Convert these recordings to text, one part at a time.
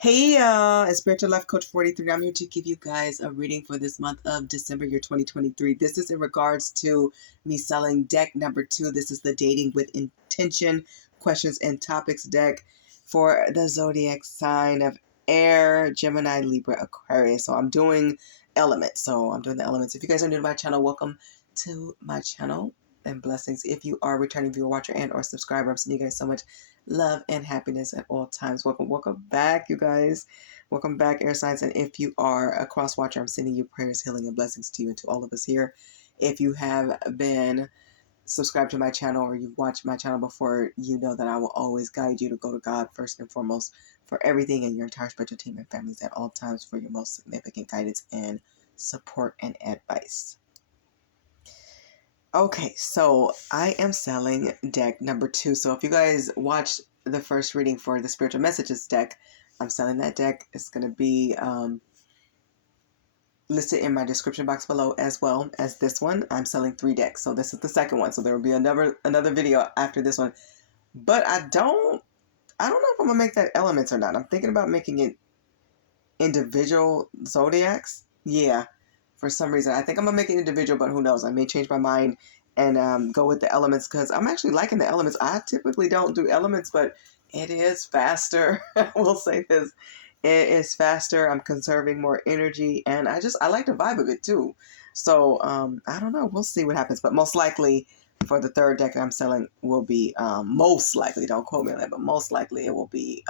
Hey, it's Spiritual Life Coach 43. I'm here to give you guys a reading for this month of December, year 2023. This is in regards to me selling deck number 2. This is the Dating with Intention Questions and Topics deck for the zodiac sign of Air, Gemini, Libra, Aquarius. So I'm doing elements. So I'm doing the elements. If you guys are new to my channel, welcome to my channel and blessings. If you are a returning viewer, watcher, and or subscriber, I'm sending you guys so much love and happiness at all times. Welcome back, you guys. Welcome back, air signs. And if you are a cross watcher, I'm sending you prayers, healing, and blessings to you and to all of us here. If you have been subscribed to my channel or you've watched my channel before, you know that I will always guide you to go to God first and foremost for everything and your entire spiritual team and families at all times for your most significant guidance and support and advice. Okay, so I am selling deck number 2. So if you guys watched the first reading for the Spiritual Messages deck, I'm selling that deck. It's going to be listed in my description box below as well as this one. I'm selling 3 decks. So this is the second one. So there will be another video after this one. But I don't know if I'm going to make that elements or not. I'm thinking about making it individual zodiacs. Yeah. For some reason, I think I'm gonna make it individual, but who knows? I may change my mind and go with the elements because I'm actually liking the elements. I typically don't do elements, but it is faster. I will say this. It is faster. I'm conserving more energy, and I like the vibe of it too. So I don't know. We'll see what happens, but most likely for the third deck that I'm selling will be most likely. Don't quote me on that, but most likely it will be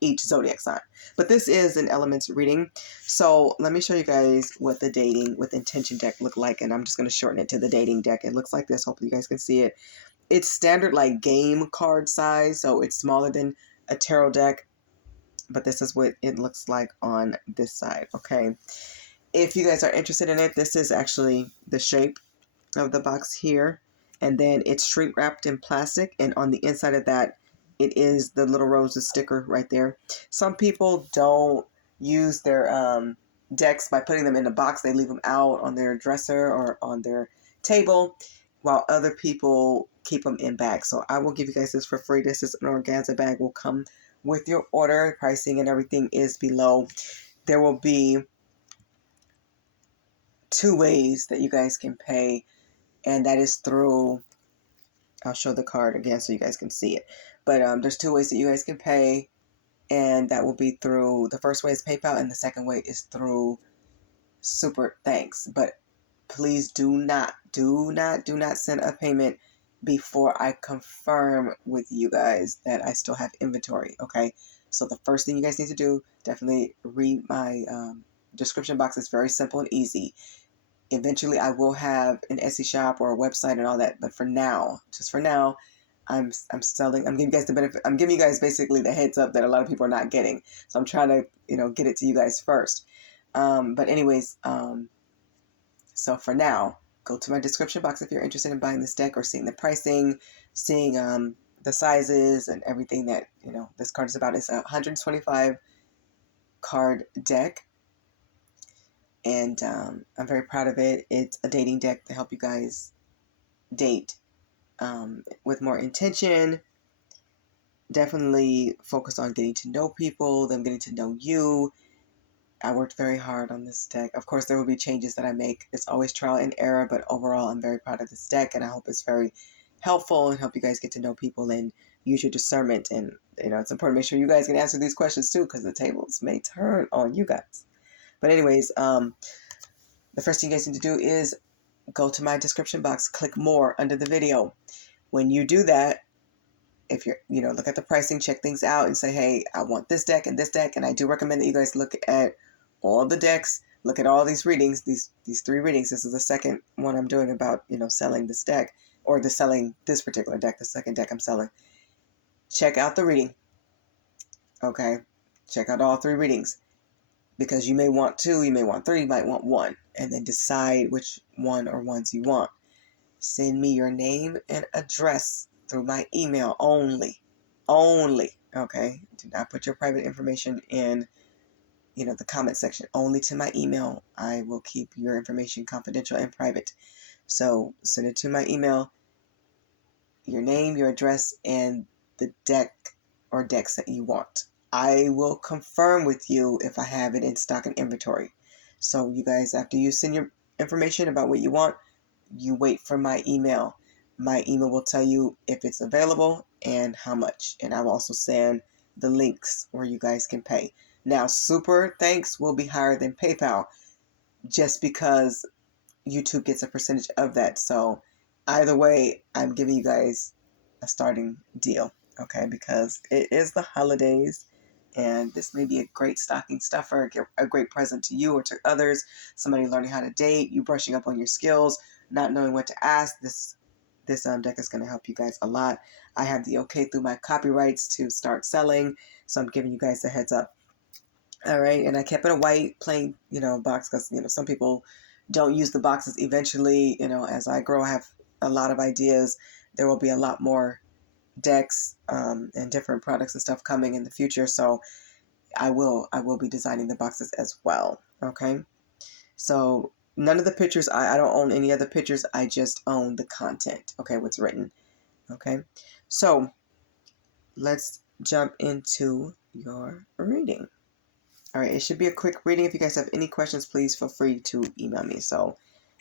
each zodiac sign. But this is an elements reading. So let me show you guys what the Dating with Intention deck look like. And I'm just going to shorten it to the dating deck. It looks like this. Hopefully you guys can see it. It's standard like game card size. So it's smaller than a tarot deck. But this is what it looks like on this side. Okay. If you guys are interested in it, this is actually the shape of the box here. And then it's shrink wrapped in plastic. And on the inside of that, it is the little roses sticker right there. Some people don't use their decks by putting them in a box. They leave them out on their dresser or on their table, while other people keep them in bags. So I will give you guys this for free. This is an organza bag. Will come with your order. Pricing and everything is below. There will be 2 ways that you guys can pay, and that is through, I'll show the card again so you guys can see it. But there's 2 ways that you guys can pay, and that will be through, the first way is PayPal, and the second way is through Super Thanks. But please do not send a payment before I confirm with you guys that I still have inventory, okay? So the first thing you guys need to do, definitely read my description box. It's very simple and easy. Eventually I will have an Etsy shop or a website and all that, but for now, just for now, I'm giving you guys the benefit. I'm giving you guys basically the heads up that a lot of people are not getting. So I'm trying to, get it to you guys first. But anyways, so for now, go to my description box if you're interested in buying this deck or seeing the pricing, seeing the sizes and everything that, this card is about. It's a 125 card deck. And I'm very proud of it. It's a dating deck to help you guys date with more intention. Definitely focus on getting to know people, them getting to know you. I worked very hard on this deck. Of course, there will be changes that I make. It's always trial and error, but overall, I'm very proud of this deck, and I hope it's very helpful and help you guys get to know people and use your discernment. And, it's important to make sure you guys can answer these questions too, because the tables may turn on you guys. But anyways, the first thing you guys need to do is go to my description box, click more under the video. When you do that, if you're, look at the pricing, check things out and say, hey, I want this deck and this deck. And I do recommend that you guys look at all the decks, look at all these readings, these 3 readings. This is the second one I'm doing about, selling this deck or selling this particular deck, the second deck I'm selling. Check out the reading. Okay. Check out all 3 readings. Because you may want 2, you may want 3, you might want 1. And then decide which one or ones you want. Send me your name and address through my email only. Okay? Do not put your private information in, the comment section. Only to my email. I will keep your information confidential and private. So send it to my email. Your name, your address, and the deck or decks that you want. I will confirm with you if I have it in stock and inventory. So you guys, after you send your information about what you want, you wait for my email. My email will tell you if it's available and how much. And I will also send the links where you guys can pay. Now, super thanks will be higher than PayPal just because YouTube gets a percentage of that. So either way, I'm giving you guys a starting deal, okay? Because it is the holidays, and this may be a great stocking stuffer, a great present to you or to others. Somebody learning how to date, you brushing up on your skills, not knowing what to ask. This deck is going to help you guys a lot. I have the okay through my copyrights to start selling, so I'm giving you guys a heads up. All right, and I kept it a white plain, box because some people don't use the boxes. Eventually, as I grow, I have a lot of ideas. There will be a lot more decks and different products and stuff coming in the future. So I will be designing the boxes as well. Okay, so none of the pictures. I don't own any other pictures. I just own the content. Okay, what's written. Okay, so let's jump into your reading. All right, it should be a quick reading. If you guys have any questions, please feel free to email me. So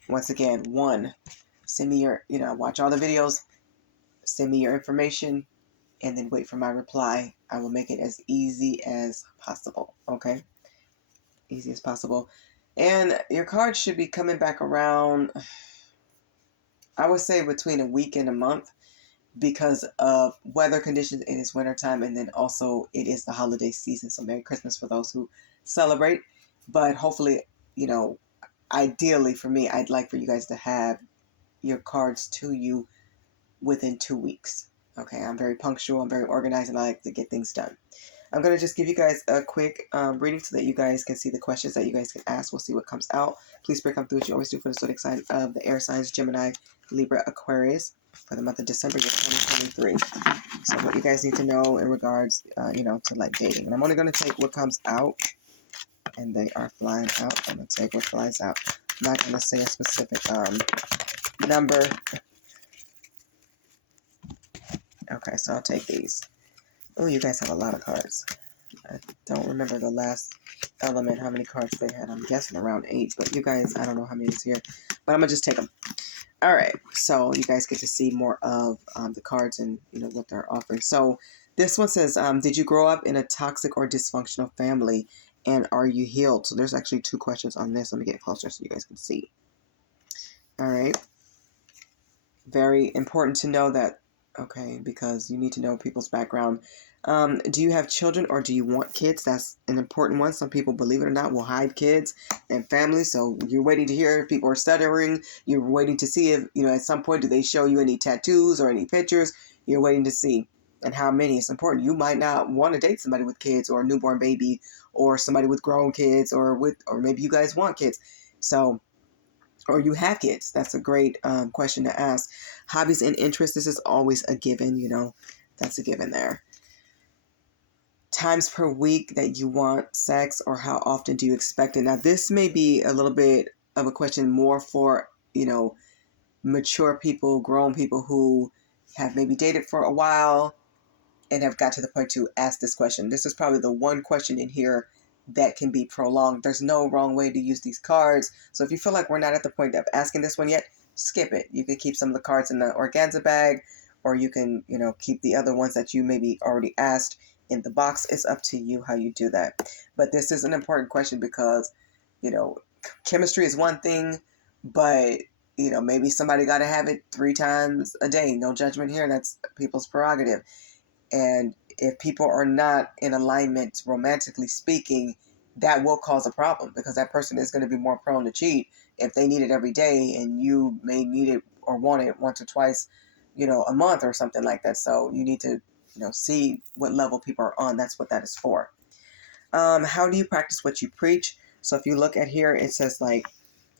once again, one, send me your, watch all the videos, send me your information, and then wait for my reply. I will make it as easy as possible, okay? Easy as possible. And your cards should be coming back around, I would say between a week and a month because of weather conditions. It is wintertime, and then also it is the holiday season. So Merry Christmas for those who celebrate. But hopefully, ideally for me, I'd like for you guys to have your cards to you within 2 weeks. Okay, I'm very punctual, I'm very organized, and I like to get things done. I'm going to just give you guys a quick reading so that you guys can see the questions that you guys can ask. We'll see what comes out. Please pray come through as you always do for the zodiac sign of the air signs, Gemini, Libra, Aquarius, for the month of December 2023. So what you guys need to know in regards, to like dating. And I'm only going to take what comes out, and they are flying out. I'm going to take what flies out. I'm not going to say a specific number. Okay, so I'll take these. Oh, you guys have a lot of cards. I don't remember the last element, how many cards they had. I'm guessing around 8, but you guys, I don't know how many is here. But I'm going to just take them. All right, so you guys get to see more of the cards and, what they're offering. So this one says, did you grow up in a toxic or dysfunctional family, and are you healed? So there's actually 2 questions on this. Let me get closer so you guys can see. All right. Very important to know that, okay, because you need to know people's background. Do you have children or do you want kids? That's an important one. Some people, believe it or not, will hide kids and families. So you're waiting to hear if people are stuttering. You're waiting to see if, at some point, do they show you any tattoos or any pictures? You're waiting to see. And how many. It's important. You might not want to date somebody with kids or a newborn baby or somebody with grown kids or maybe you guys want kids. So, or you have kids. That's a great question to ask. Hobbies and interests. This is always a given, that's a given there. Times per week that you want sex, or how often do you expect it? Now, this may be a little bit of a question more for, mature people, grown people who have maybe dated for a while and have got to the point to ask this question. This is probably the one question in here that can be prolonged. There's no wrong way to use these cards. So if you feel like we're not at the point of asking this one yet, skip it. You can keep some of the cards in the organza bag, or you can, keep the other ones that you maybe already asked in the box. It's up to you how you do that. But this is an important question because, chemistry is one thing, but, maybe somebody got to have it 3 times a day. No judgment here. That's people's prerogative. And if people are not in alignment, romantically speaking, that will cause a problem because that person is going to be more prone to cheat if they need it every day and you may need it or want it once or twice, a month or something like that. So you need to, see what level people are on. That's what that is for. How do you practice what you preach? So if you look at here, it says like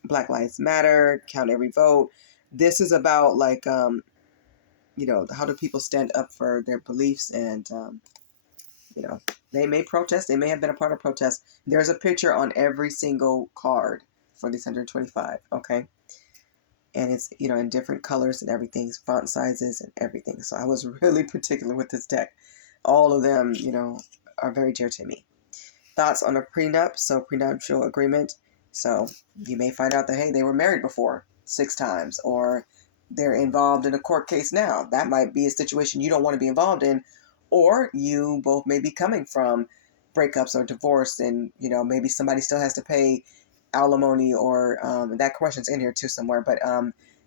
Black Lives Matter, count every vote. This is about like, how do people stand up for their beliefs and, they may protest. They may have been a part of protests. There's a picture on every single card for these 125, okay? And it's, in different colors and everything, font sizes and everything. So I was really particular with this deck. All of them, are very dear to me. Thoughts on a prenup? So prenuptial agreement. So you may find out that, hey, they were married before 6 times, or they're involved in a court case now. That might be a situation you don't want to be involved in, or you both may be coming from breakups or divorce, and maybe somebody still has to pay alimony, or that question's in here too somewhere, but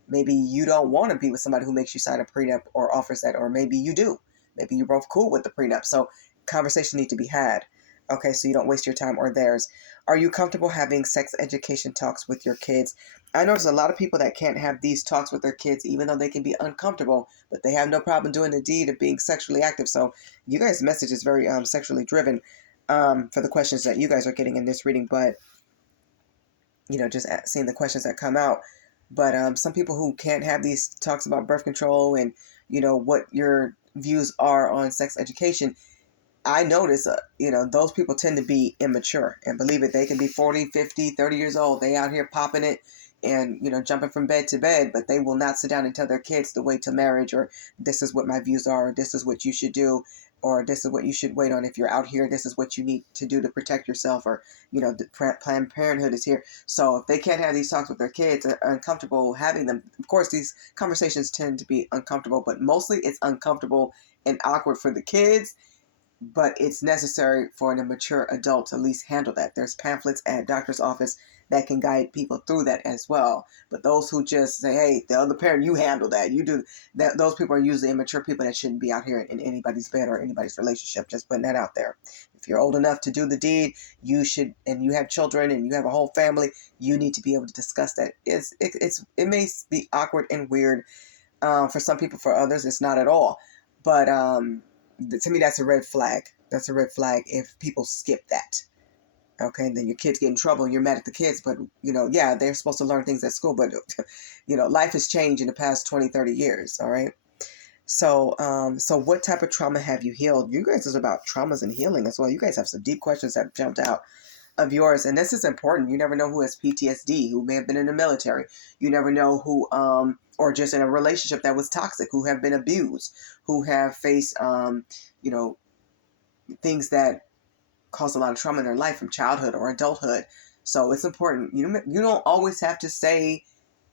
maybe you don't want to be with somebody who makes you sign a prenup or offers that, or maybe you do. Maybe you're both cool with the prenup. So conversations need to be had. Okay, so you don't waste your time or theirs. Are you comfortable having sex education talks with your kids? I know there's a lot of people that can't have these talks with their kids, even though they can be uncomfortable, but they have no problem doing the deed of being sexually active. So you guys' message is very sexually driven for the questions that you guys are getting in this reading, but just seeing the questions that come out. But some people who can't have these talks about birth control and, what your views are on sex education, I notice, those people tend to be immature. And believe it, they can be 40, 50, 30 years old. They out here popping it and, jumping from bed to bed, but they will not sit down and tell their kids to wait till marriage, or this is what my views are, or this is what you should do, or this is what you should wait on if you're out here. This is what you need to do to protect yourself, or, the Planned Parenthood is here. So if they can't have these talks with their kids, are uncomfortable having them. Of course, these conversations tend to be uncomfortable, but mostly it's uncomfortable and awkward for the kids. But it's necessary for an mature adult to at least handle that. There's pamphlets at doctor's office that can guide people through that as well. But those who just say, hey, the other parent, you handle that, you do that, those people are usually immature people that shouldn't be out here in anybody's bed or anybody's relationship. Just putting that out there. If you're old enough to do the deed, you should, and you have children and you have a whole family, you need to be able to discuss that. It may be awkward and weird for some people. For others, it's not at all. But to me, that's a red flag. That's a red flag if people skip that. Okay, then your kids get in trouble and you're mad at the kids. But, yeah, they're supposed to learn things at school. But, life has changed in the past 20, 30 years. All right. So, so what type of trauma have you healed? You guys is about traumas and healing as well. You guys have some deep questions that jumped out of yours. And this is important. You never know who has PTSD, who may have been in the military. You never know who, or just in a relationship that was toxic, who have been abused, who have faced, things that cause a lot of trauma in their life from childhood or adulthood. So it's important. You don't always have to say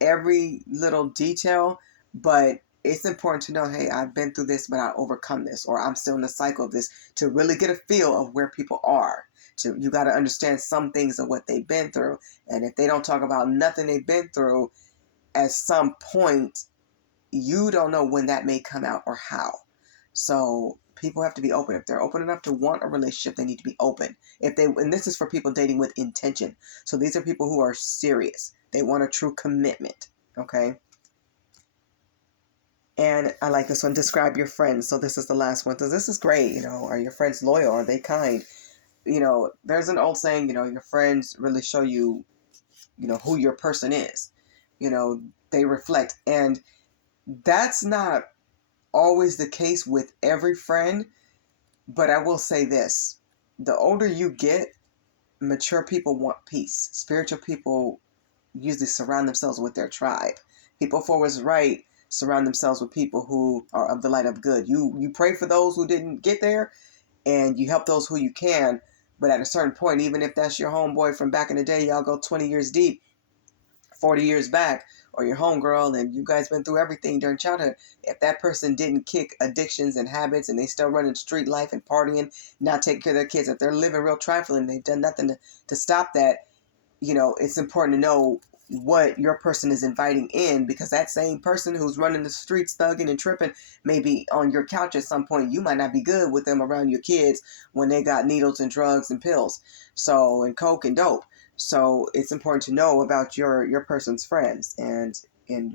every little detail, but it's important to know, hey, I've been through this, but I overcome this, or I'm still in the cycle of this, to really get a feel of where people are. You got to understand some things of what they've been through. And if they don't talk about nothing they've been through, at some point, you don't know when that may come out or how. So people have to be open. If they're open enough to want a relationship, they need to be open. And this is for people dating with intention. So these are people who are serious. They want a true commitment. Okay. And I like this one. Describe your friends. So this is the last one. So this is great. Are your friends loyal? Are they kind? There's an old saying, your friends really show you, who your person is. They reflect. And that's not always the case with every friend. But I will say this. The older you get, mature people want peace. Spiritual people usually surround themselves with their tribe. People forwards right surround themselves with people who are of the light of good. You pray for those who didn't get there, and you help those who you can. But at a certain point, even if that's your homeboy from back in the day, y'all go 20 years deep, 40 years back, or your homegirl, and you guys been through everything during childhood. If that person didn't kick addictions and habits, and they still running street life and partying, not taking care of their kids, if they're living real trifling, they've done nothing to stop that, it's important to know what your person is inviting in, because that same person who's running the streets, thugging and tripping, may be on your couch at some point. You might not be good with them around your kids when they got needles and drugs and pills, and coke and dope. So it's important to know about your person's friends and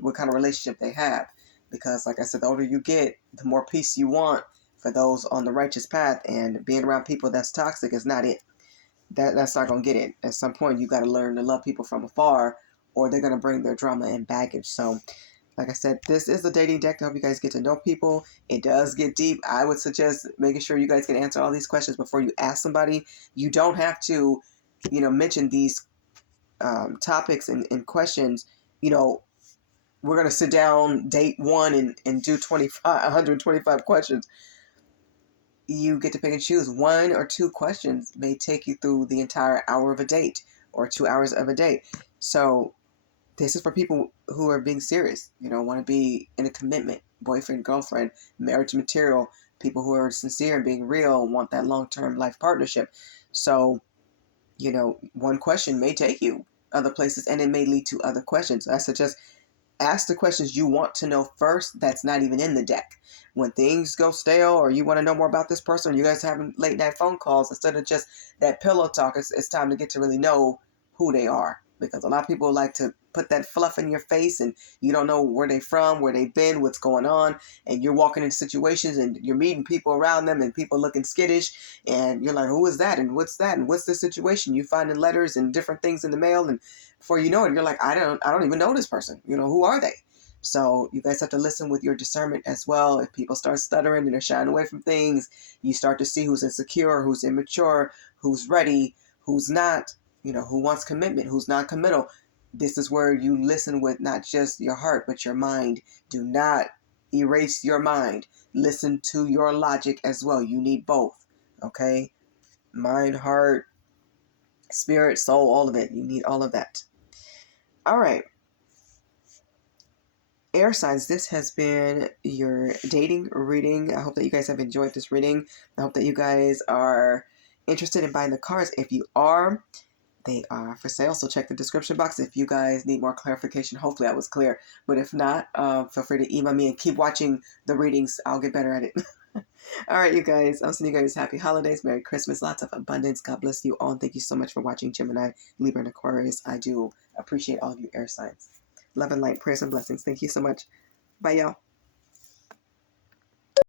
what kind of relationship they have, because like I said, the older you get, the more peace you want for those on the righteous path, and being around people that's toxic is not it. That's not going to get it. At some point, you got to learn to love people from afar, or they're going to bring their drama and baggage. So, like I said, this is a dating deck to help you guys get to know people. It does get deep. I would suggest making sure you guys can answer all these questions before you ask somebody. You don't have to, mention these topics and questions. We're going to sit down, date one, and do 125 questions. you get to pick and choose. 1 or 2 questions may take you through the entire hour of a date or 2 hours of a date. So this is for people who are being serious, want to be in a commitment, boyfriend, girlfriend, marriage material, people who are sincere and being real, want that long-term life partnership. So, 1 question may take you other places, and it may lead to other questions. I suggest ask the questions you want to know first that's not even in the deck. When things go stale or you want to know more about this person, or you guys having late night phone calls, instead of just that pillow talk, it's time to get to really know who they are. Because a lot of people like to put that fluff in your face, and you don't know where they're from, where they've been, what's going on. And you're walking into situations and you're meeting people around them and people looking skittish. And you're like, who is that? And what's that? And what's the situation? You finding letters and different things in the mail. And before you know it, you're like, I don't even know this person. Who are they? So you guys have to listen with your discernment as well. If people start stuttering and they're shying away from things, you start to see who's insecure, who's immature, who's ready, who's not, who wants commitment, who's not committal. This is where you listen with not just your heart, but your mind. Do not erase your mind. Listen to your logic as well. You need both. Okay? Mind, heart, spirit, soul, all of it. You need all of that. All right. Air signs, this has been your dating reading. I hope that you guys have enjoyed this reading. I hope that you guys are interested in buying the cards. If you are, they are for sale, so check the description box if you guys need more clarification. Hopefully I was clear, but if not, feel free to email me and keep watching the readings. I'll get better at it. All right, you guys, I'm sending you guys happy holidays, Merry Christmas, lots of abundance. God bless you all, and thank you so much for watching Gemini, Libra, and Aquarius. I do appreciate all of you air signs. Love and light, prayers and blessings. Thank you so much. Bye, y'all.